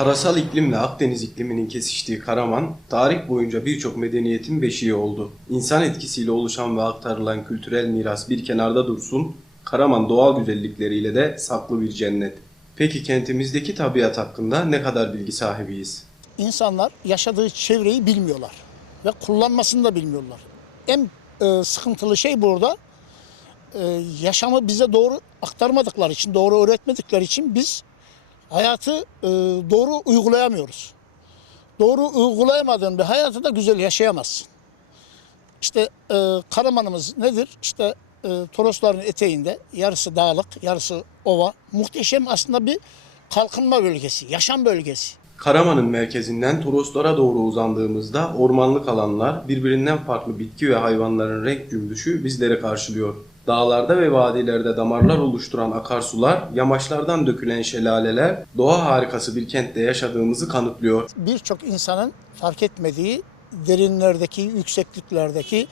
Karasal iklimle Akdeniz ikliminin kesiştiği Karaman, tarih boyunca birçok medeniyetin beşiği oldu. İnsan etkisiyle oluşan ve aktarılan kültürel miras bir kenarda dursun, Karaman doğal güzellikleriyle de saklı bir cennet. Peki kentimizdeki tabiat hakkında ne kadar bilgi sahibiyiz? İnsanlar yaşadığı çevreyi bilmiyorlar ve kullanmasını da bilmiyorlar. En e, sıkıntılı şey burada e, yaşamı bize doğru aktarmadıkları için, doğru öğretmedikleri için biz hayatı e, doğru uygulayamıyoruz. Doğru uygulayamadığın bir hayatı da güzel yaşayamazsın. İşte e, Karamanımız nedir? İşte e, Torosların eteğinde yarısı dağlık, yarısı ova. Muhteşem aslında bir kalkınma bölgesi, yaşam bölgesi. Karaman'ın merkezinden Toroslara doğru uzandığımızda ormanlık alanlar, birbirinden farklı bitki ve hayvanların renk cümbüşü bizleri karşılıyor. Dağlarda ve vadilerde damarlar oluşturan akarsular, yamaçlardan dökülen şelaleler, doğa harikası bir kentte yaşadığımızı kanıtlıyor. birçok insanın fark etmediği derinlerdeki, yüksekliklerdeki,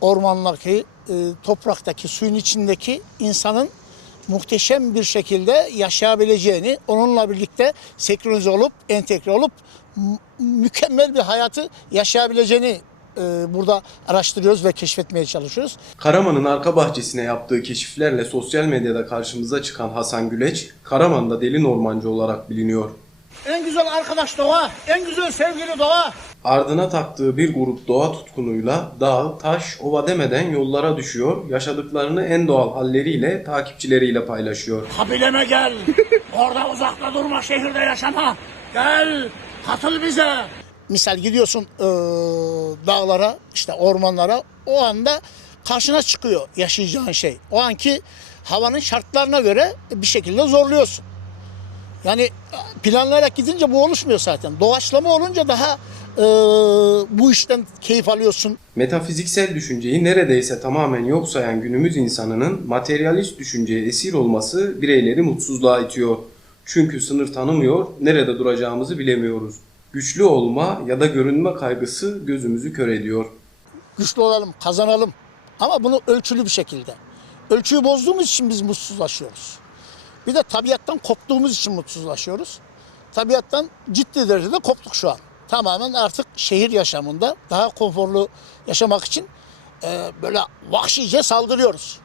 ormanlardaki, e, topraktaki, suyun içindeki insanın muhteşem bir şekilde yaşayabileceğini, onunla birlikte senkronize olup, entegre olup mü- mükemmel bir hayatı yaşayabileceğini e, burada araştırıyoruz ve keşfetmeye çalışıyoruz. Karaman'ın arka bahçesine yaptığı keşiflerle sosyal medyada karşımıza çıkan Hasan Güleç, Karaman'da deli ormancı olarak biliniyor. En güzel arkadaş doğa, en güzel sevgili doğa. Ardına taktığı bir grup doğa tutkunuyla dağ, taş, ova demeden yollara düşüyor, yaşadıklarını en doğal halleriyle takipçileriyle paylaşıyor. Kabileme gel. Orada uzakta durma şehirde yaşama. Gel katıl bize. Misal gidiyorsun eee, dağlara işte ormanlara o anda karşına çıkıyor yaşayacağın şey. O anki havanın şartlarına göre bir şekilde zorluyorsun. Yani planlayarak gidince bu oluşmuyor zaten. Doğaçlama olunca daha eee, bu işten keyif alıyorsun. Metafiziksel düşünceyi neredeyse tamamen yok sayan günümüz insanının materyalist düşünceye esir olması bireyleri mutsuzluğa itiyor. Çünkü sınır tanımıyor, nerede duracağımızı bilemiyoruz. Güçlü olma ya da görünme kaygısı gözümüzü kör ediyor. güçlü olalım, kazanalım. Ama bunu ölçülü bir şekilde. Ölçüyü bozduğumuz için biz mutsuzlaşıyoruz. Bir de tabiattan koptuğumuz için mutsuzlaşıyoruz. Tabiattan ciddi derecede koptuk şu an. Tamamen artık şehir yaşamında daha konforlu yaşamak için e, böyle vahşice saldırıyoruz.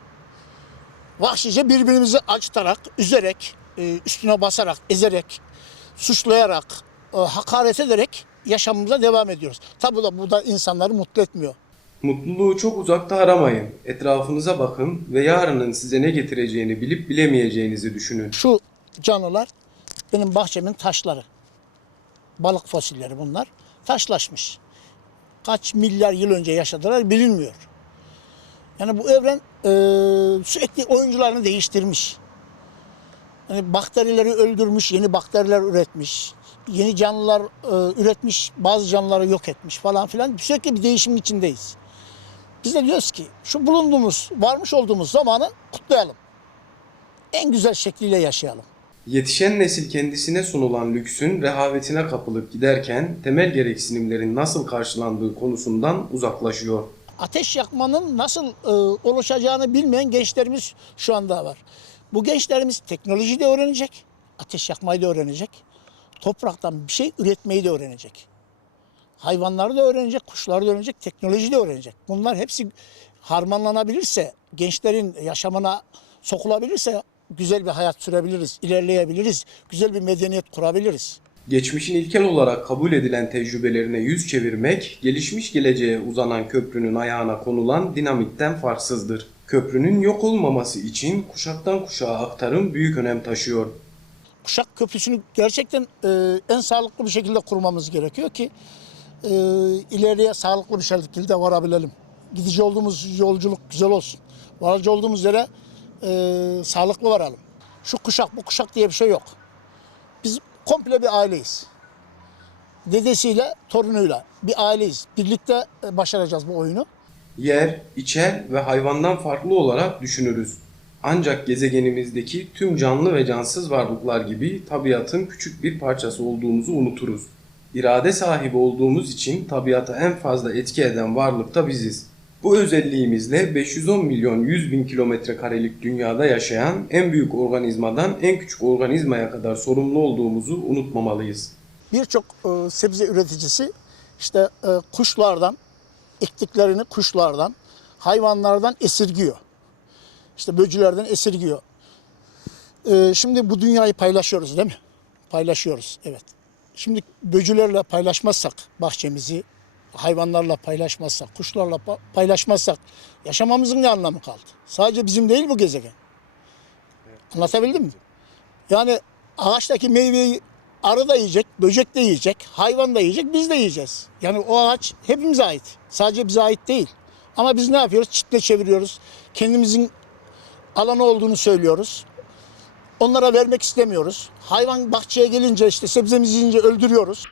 Vahşice birbirimizi acıtarak, üzerek, e, üstüne basarak, ezerek, suçlayarak, e, hakaret ederek yaşamımıza devam ediyoruz. Tabi bu da, bu da insanları mutlu etmiyor. Mutluluğu çok uzakta aramayın. Etrafınıza bakın ve yarının size ne getireceğini bilip bilemeyeceğinizi düşünün. Şu canlılar benim bahçemin taşları. Balık fosilleri bunlar. Taşlaşmış. Kaç milyar yıl önce yaşadılar bilinmiyor. Yani bu evren e, sürekli oyuncularını değiştirmiş. Yani bakterileri öldürmüş, yeni bakteriler üretmiş. Yeni canlılar e, üretmiş, bazı canlıları yok etmiş falan filan. Sürekli bir değişimin içindeyiz. Biz de diyoruz ki şu bulunduğumuz, varmış olduğumuz zamanı kutlayalım. En güzel şekliyle yaşayalım. Yetişen nesil kendisine sunulan lüksün rehavetine kapılıp giderken temel gereksinimlerin nasıl karşılandığı konusundan uzaklaşıyor. ateş yakmanın nasıl e, oluşacağını bilmeyen gençlerimiz şu anda var. Bu gençlerimiz teknolojiyi de öğrenecek, ateş yakmayı da öğrenecek, topraktan bir şey üretmeyi de öğrenecek. Hayvanları da öğrenecek, kuşları da öğrenecek, teknoloji de öğrenecek. Bunlar hepsi harmanlanabilirse, gençlerin yaşamına sokulabilirse güzel bir hayat sürebiliriz, ilerleyebiliriz, güzel bir medeniyet kurabiliriz. Geçmişin ilkel olarak kabul edilen tecrübelerine yüz çevirmek, gelişmiş geleceğe uzanan köprünün ayağına konulan dinamitten farksızdır. Köprünün yok olmaması için kuşaktan kuşağa aktarım büyük önem taşıyor. Kuşak Köprüsü'nü gerçekten e, en sağlıklı bir şekilde kurmamız gerekiyor ki e, ileriye sağlıklı bir şekilde varabilelim. Gidici olduğumuz yolculuk güzel olsun. Varıcı olduğumuz yere e, sağlıklı varalım. Şu kuşak bu kuşak diye bir şey yok. Biz komple bir aileyiz. Dedesiyle torunuyla bir aileyiz. Birlikte e, başaracağız bu oyunu. Yer, içer ve hayvandan farklı olarak düşünürüz. Ancak gezegenimizdeki tüm canlı ve cansız varlıklar gibi tabiatın küçük bir parçası olduğumuzu unuturuz. İrade sahibi olduğumuz için tabiata en fazla etki eden varlık da biziz. Bu özelliğimizle 510 milyon 100 bin kilometre karelik dünyada yaşayan en büyük organizmadan en küçük organizmaya kadar sorumlu olduğumuzu unutmamalıyız. Birçok e, sebze üreticisi işte e, kuşlardan, ektiklerini kuşlardan, hayvanlardan esirgiyor. İşte böcülerden esirgiyor. E, şimdi bu dünyayı paylaşıyoruz değil mi? Paylaşıyoruz, evet. Şimdi böcülerle paylaşmazsak bahçemizi, hayvanlarla paylaşmazsak, kuşlarla pa- paylaşmazsak yaşamamızın ne anlamı kaldı? Sadece bizim değil bu gezegen. Anlatabildim mi? Yani ağaçtaki meyveyi arı da yiyecek, böcek de yiyecek, hayvan da yiyecek, biz de yiyeceğiz. Yani o ağaç hepimize ait. Sadece bize ait değil. Ama biz ne yapıyoruz? Çitle çeviriyoruz. Kendimizin alanı olduğunu söylüyoruz. Onlara vermek istemiyoruz. Hayvan bahçeye gelince işte sebzemizi yiyince öldürüyoruz.